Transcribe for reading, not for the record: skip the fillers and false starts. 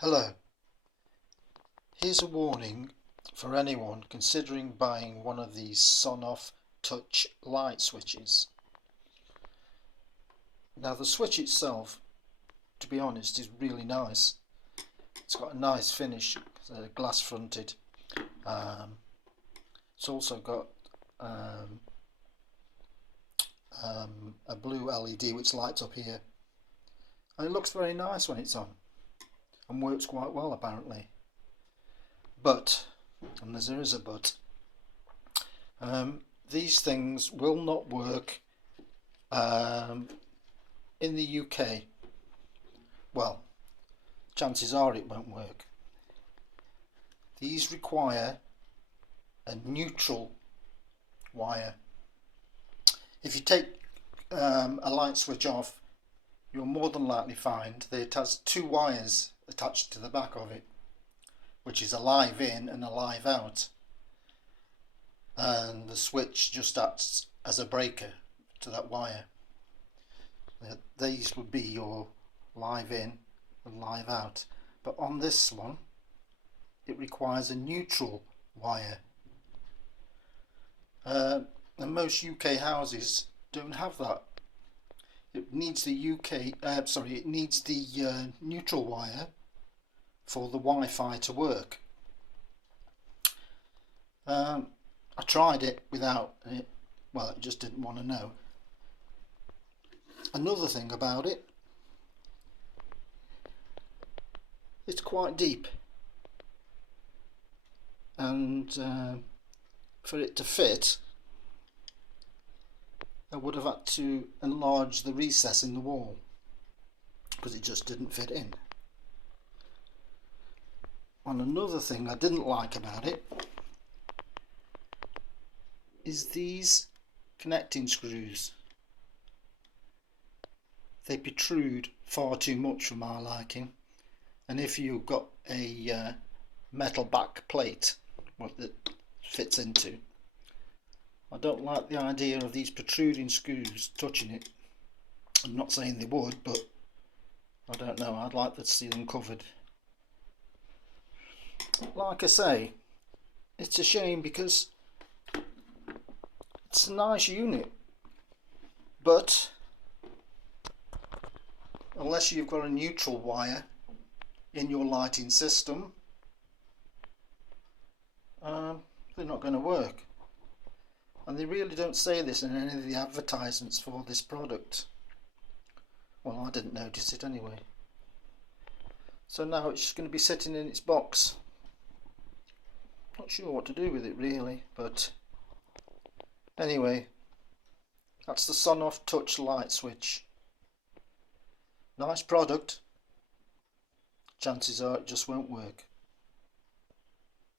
Hello, here's a warning for anyone considering buying one of these Sonoff Touch light switches. Now the switch itself, to be honest, is really nice. It's got a nice finish, glass fronted. It's also got a blue LED which lights up here, and it looks very nice when it's on and works quite well apparently. But, and there is a but, these things will not work in the UK. Well, chances are it won't work. These require a neutral wire. If you take a light switch off, you'll more than likely find that it has two wires attached to the back of it, which is a live in and a live out, and the switch just acts as a breaker to that wire. These would be your live in and live out, but on this one it requires a neutral wire, and most UK houses don't have that. It needs the neutral wire for the Wi-Fi to work. I tried it without it. Well, it just didn't want to know. Another thing about it, it's quite deep, and for it to fit, I would have had to enlarge the recess in the wall because it just didn't fit in. And another thing I didn't like about it is these connecting screws. They protrude far too much for my liking, and if you've got a metal back plate what it fits into, I don't like the idea of these protruding screws touching it. I'm not saying they would, but I don't know, I'd like to see them covered. Like I say, it's a shame because it's a nice unit, but unless you've got a neutral wire in your lighting system, they're not going to work. And they really don't say this in any of the advertisements for this product. Well, I didn't notice it anyway. So now it's just going to be sitting in its box. Not sure what to do with it really, but anyway, that's the Sonoff Touch light switch. Nice product. Chances are it just won't work.